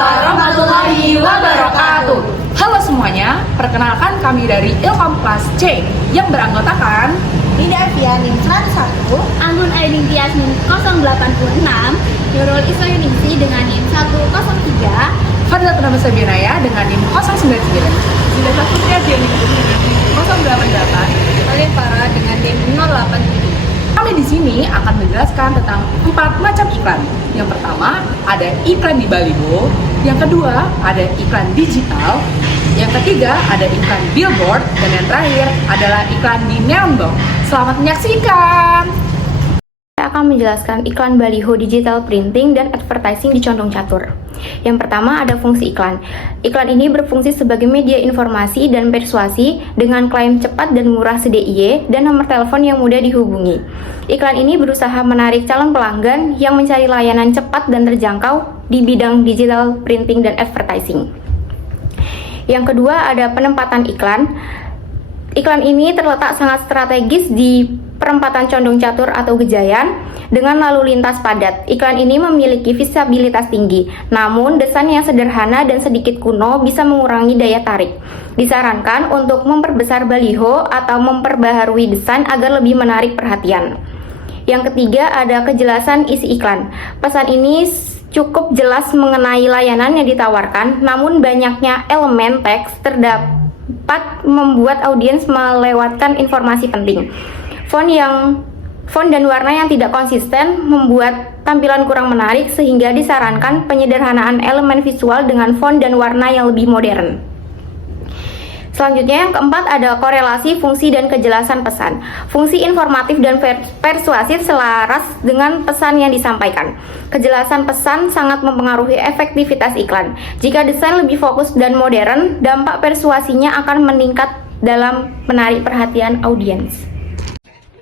warahmatullahi wabarakatuh. Halo semuanya, perkenalkan kami dari Ilkom Kelas C yang beranggotakan Rida Afian NIM 101, Anggun Aidin Tias NIM 086, Nurul Islayuningsi dengan NIM 103, Fadla Tunama Sabianaya dengan NIM 099, Zila Safitria NIM 088, Alif Farah dengan NIM 087. Kami di sini akan menjelaskan tentang 4 macam iklan. Yang pertama ada iklan di baliho, yang kedua ada iklan digital, yang ketiga ada iklan billboard, dan yang terakhir adalah iklan di neon box. Selamat menyaksikan. Saya akan menjelaskan iklan baliho digital printing dan advertising di condong catur. Yang pertama ada fungsi iklan. Iklan ini berfungsi sebagai media informasi dan persuasi dengan klaim cepat dan murah SDIY dan nomor telepon yang mudah dihubungi. Iklan ini berusaha menarik calon pelanggan yang mencari layanan cepat dan terjangkau di bidang digital printing dan advertising. Yang kedua ada penempatan iklan. Iklan ini terletak sangat strategis di perempatan Condong Catur atau Gejayan dengan lalu lintas padat. Iklan ini memiliki visibilitas tinggi, namun desain yang sederhana dan sedikit kuno bisa mengurangi daya tarik. Disarankan untuk memperbesar baliho atau memperbaharui desain agar lebih menarik perhatian. Yang ketiga ada kejelasan isi iklan. Pesan ini cukup jelas mengenai layanan yang ditawarkan, namun banyaknya elemen teks terdapat membuat audiens melewatkan informasi penting. Font dan warna yang tidak konsisten membuat tampilan kurang menarik, sehingga disarankan penyederhanaan elemen visual dengan font dan warna yang lebih modern. Selanjutnya yang keempat ada korelasi fungsi dan kejelasan pesan. Fungsi informatif dan persuasif selaras dengan pesan yang disampaikan. Kejelasan pesan sangat mempengaruhi efektivitas iklan. Jika desain lebih fokus dan modern, dampak persuasinya akan meningkat dalam menarik perhatian audiens.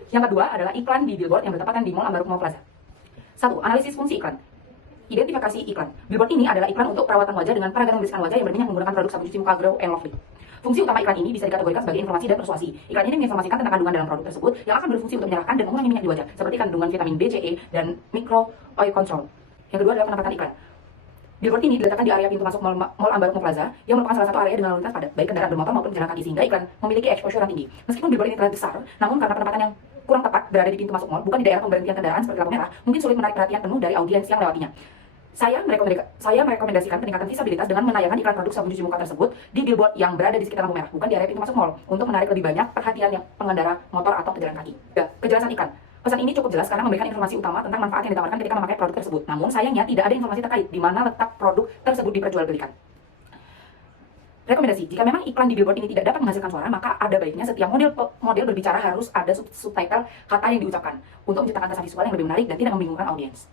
Yang kedua adalah iklan di billboard yang bertepatan di Mall Ambaruk Mall Plaza. 1. Analisis fungsi iklan. Identifikasi iklan. Billboard ini adalah iklan untuk perawatan wajah dengan peragaan membersihkan wajah yang berminyak menggunakan produk sabun cuci muka Grow & Lovely. Fungsi utama iklan ini bisa dikategorikan sebagai informasi dan persuasi. Iklan ini menginformasikan tentang kandungan dalam produk tersebut yang akan berfungsi untuk menyerahkan dan mengurangi minyak di wajah, seperti kandungan vitamin B, C, E, dan micro oil control. Yang kedua adalah penempatan iklan. Billboard ini diletakkan di area pintu masuk Mall Ambaruk Mall Plaza yang merupakan salah satu area dengan lalu lintas padat, baik kendaraan bermotor maupun pejalan kaki, sehingga iklan memiliki exposure yang tinggi. Meskipun billboard ini terlihat besar, namun karena penempatan yang kurang tepat berada di pintu masuk mall, bukan di daerah pemberhentian kendaraan seperti lampu merah, mungkin sulit menarik perhatian penuh dari audiens yang melewatinya. Saya merekomendasikan peningkatan visibilitas dengan menayangkan iklan produk sabun cuci muka tersebut di billboard yang berada di sekitar lampu merah, bukan di area pintu masuk mall, untuk menarik lebih banyak perhatian yang pengendara motor atau pejalan kaki. Kejelasan iklan. Pesan ini cukup jelas karena memberikan informasi utama tentang manfaat yang ditawarkan ketika memakai produk tersebut. Namun sayangnya tidak ada informasi terkait di mana letak produk tersebut diperjualbelikan. Rekomendasi, jika memang iklan di billboard ini tidak dapat menghasilkan suara, maka ada baiknya setiap model berbicara harus ada subtitle kata yang diucapkan untuk menciptakan kesan visual yang lebih menarik dan tidak membingungkan audiens.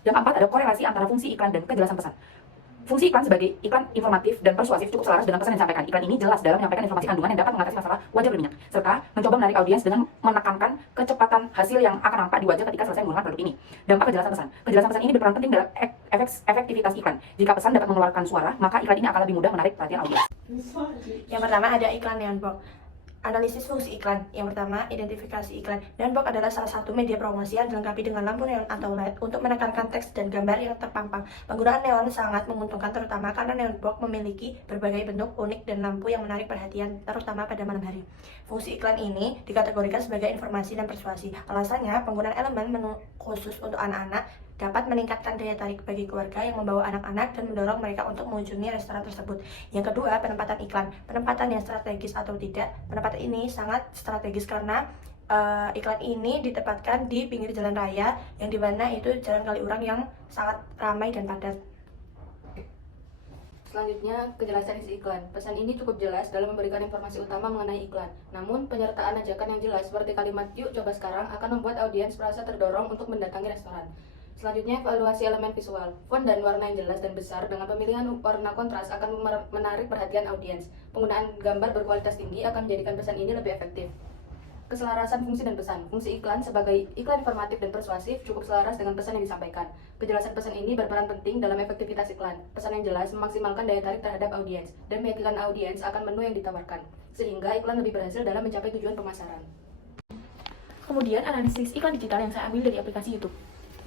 Yang keempat ada korelasi antara fungsi iklan dan kejelasan pesan. Fungsi iklan sebagai iklan informatif dan persuasif cukup selaras dengan pesan yang disampaikan. Iklan ini jelas dalam menyampaikan informasi kandungan yang dapat mengatasi masalah wajah berminyak, serta mencoba menarik audiens dengan menekankan kecepatan hasil yang akan nampak di wajah ketika selesai menggunakan produk ini. Dampak kejelasan pesan. Kejelasan pesan ini berperan penting dalam efektivitas iklan. Jika pesan dapat mengeluarkan suara, maka iklan ini akan lebih mudah menarik perhatian audiens. Yang pertama ada iklan neon box. Analisis fungsi iklan. Yang pertama, identifikasi iklan. Neon box adalah salah satu media promosi yang dilengkapi dengan lampu neon atau LED untuk menekankan teks dan gambar yang terpampang. Penggunaan neon sangat menguntungkan terutama karena neon box memiliki berbagai bentuk unik dan lampu yang menarik perhatian, terutama pada malam hari. Fungsi iklan ini dikategorikan sebagai informasi dan persuasi. Alasannya, penggunaan elemen menu khusus untuk anak-anak dapat meningkatkan daya tarik bagi keluarga yang membawa anak-anak dan mendorong mereka untuk mengunjungi restoran tersebut. Yang kedua, penempatan iklan. Penempatan yang strategis atau tidak. Penempatan ini sangat strategis karena iklan ini ditempatkan di pinggir jalan raya yang dimana itu jalan Kaliurang yang sangat ramai dan padat. Selanjutnya, kejelasan isi iklan. Pesan ini cukup jelas dalam memberikan informasi utama mengenai iklan. Namun, penyertaan ajakan yang jelas seperti kalimat "yuk coba sekarang" akan membuat audiens merasa terdorong untuk mendatangi restoran. Selanjutnya, evaluasi elemen visual. Font dan warna yang jelas dan besar dengan pemilihan warna kontras akan menarik perhatian audiens. Penggunaan gambar berkualitas tinggi akan menjadikan pesan ini lebih efektif. Keselarasan fungsi dan pesan. Fungsi iklan sebagai iklan informatif dan persuasif cukup selaras dengan pesan yang disampaikan. Kejelasan pesan ini berperan penting dalam efektivitas iklan. Pesan yang jelas memaksimalkan daya tarik terhadap audiens dan meyakinkan audiens akan menu yang ditawarkan, sehingga iklan lebih berhasil dalam mencapai tujuan pemasaran. Kemudian analisis iklan digital yang saya ambil dari aplikasi YouTube.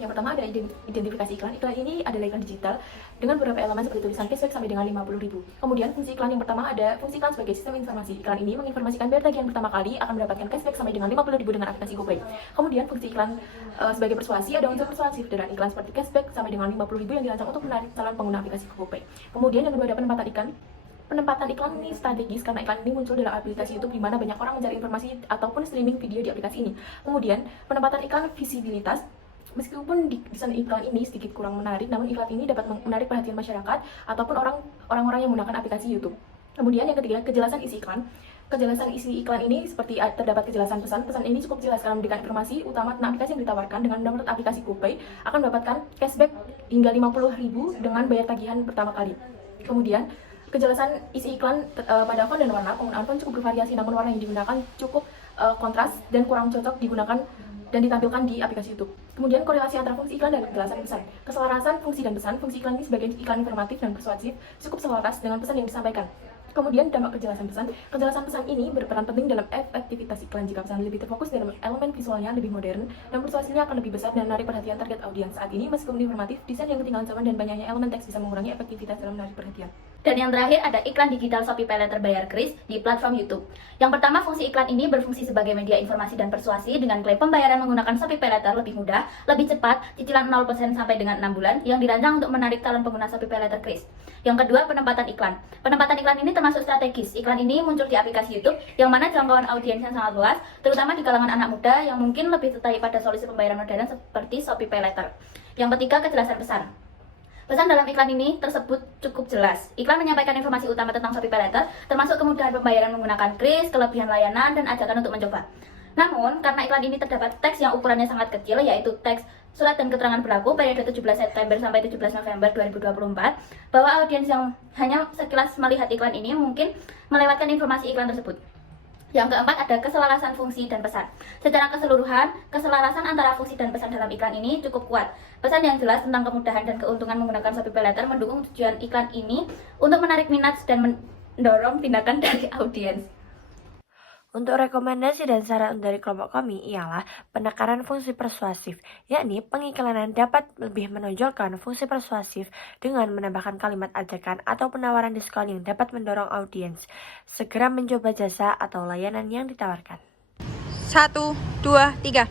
Yang pertama ada identifikasi iklan. Iklan ini adalah iklan digital dengan beberapa elemen seperti tulisan cashback sampai dengan 50.000. Kemudian fungsi iklan yang pertama ada fungsi iklan sebagai sistem informasi. Iklan ini menginformasikan bayar tagihan pertama kali akan mendapatkan cashback sampai dengan 50.000 dengan aplikasi GoPay. Kemudian fungsi iklan sebagai persuasi ada unsur persuasif dengan iklan seperti cashback sampai dengan 50.000 yang dirancang untuk menarik calon pengguna aplikasi GoPay. Kemudian yang kedua ada penempatan iklan ini strategis karena iklan ini muncul dalam aplikasi YouTube di mana banyak orang mencari informasi ataupun streaming video di aplikasi ini. Kemudian penempatan iklan visibilitas. Meskipun desain iklan ini sedikit kurang menarik, namun iklan ini dapat menarik perhatian masyarakat ataupun orang-orang yang menggunakan aplikasi YouTube. Kemudian yang ketiga, kejelasan isi iklan. Kejelasan isi iklan ini seperti terdapat kejelasan pesan. Pesan ini cukup jelas karena memberikan informasi utama tentang aplikasi yang ditawarkan. Dengan download aplikasi GoPay akan mendapatkan cashback hingga 50.000 dengan bayar tagihan pertama kali. Kemudian kejelasan isi iklan pada font dan warna. Penggunaan font cukup bervariasi, namun warna yang digunakan cukup kontras dan kurang cocok digunakan dan ditampilkan di aplikasi YouTube. Kemudian korelasi antara fungsi iklan dan kejelasan pesan. Keselarasan fungsi dan pesan. Fungsi iklan ini sebagai iklan informatif dan persuasif cukup selaras dengan pesan yang disampaikan. Kemudian dampak kejelasan pesan. Kejelasan pesan ini berperan penting dalam efektivitas iklan. Jika pesan lebih terfokus dalam elemen visualnya lebih modern dan persuasinya akan lebih besar dan menarik perhatian target audiens. Saat ini meskipun informatif, desain yang ketinggalan zaman dan banyaknya elemen teks bisa mengurangi efektivitas dalam menarik perhatian. Dan yang terakhir ada iklan digital Shopee Paylater bayar kris di platform YouTube. Yang pertama, fungsi iklan ini berfungsi sebagai media informasi dan persuasi dengan klaim pembayaran menggunakan Shopee Paylater lebih mudah, lebih cepat, cicilan 0% sampai dengan 6 bulan yang dirancang untuk menarik calon pengguna Shopee Paylater kris. Yang kedua, penempatan iklan. Penempatan iklan ini termasuk strategis. Iklan ini muncul di aplikasi YouTube yang mana jangkauan audiensnya sangat luas, terutama di kalangan anak muda yang mungkin lebih tertarik pada solusi pembayaran modern seperti Shopee Paylater. Yang ketiga, kejelasan pesan. Pesan dalam iklan ini tersebut cukup jelas. Iklan menyampaikan informasi utama tentang Shopee Paylater, termasuk kemudahan pembayaran menggunakan kris, kelebihan layanan, dan ajakan untuk mencoba. Namun, karena iklan ini terdapat teks yang ukurannya sangat kecil, yaitu teks surat dan keterangan berlaku periode 17 September sampai 17 November 2024, bahwa audiens yang hanya sekilas melihat iklan ini mungkin melewatkan informasi iklan tersebut. Yang keempat ada keselarasan fungsi dan pesan. Secara keseluruhan, keselarasan antara fungsi dan pesan dalam iklan ini cukup kuat. Pesan yang jelas tentang kemudahan dan keuntungan menggunakan Shopee Paylater mendukung tujuan iklan ini untuk menarik minat dan mendorong tindakan dari audiens. Untuk rekomendasi dan saran dari kelompok kami ialah penekanan fungsi persuasif, yakni pengiklanan dapat lebih menonjolkan fungsi persuasif dengan menambahkan kalimat ajakan atau penawaran diskon yang dapat mendorong audiens segera mencoba jasa atau layanan yang ditawarkan. 1, 2, 3.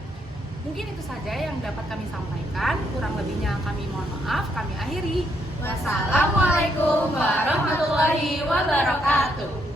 Mungkin itu saja yang dapat kami sampaikan. Kurang lebihnya kami mohon maaf. Kami akhiri. Wassalamualaikum warahmatullahi wabarakatuh.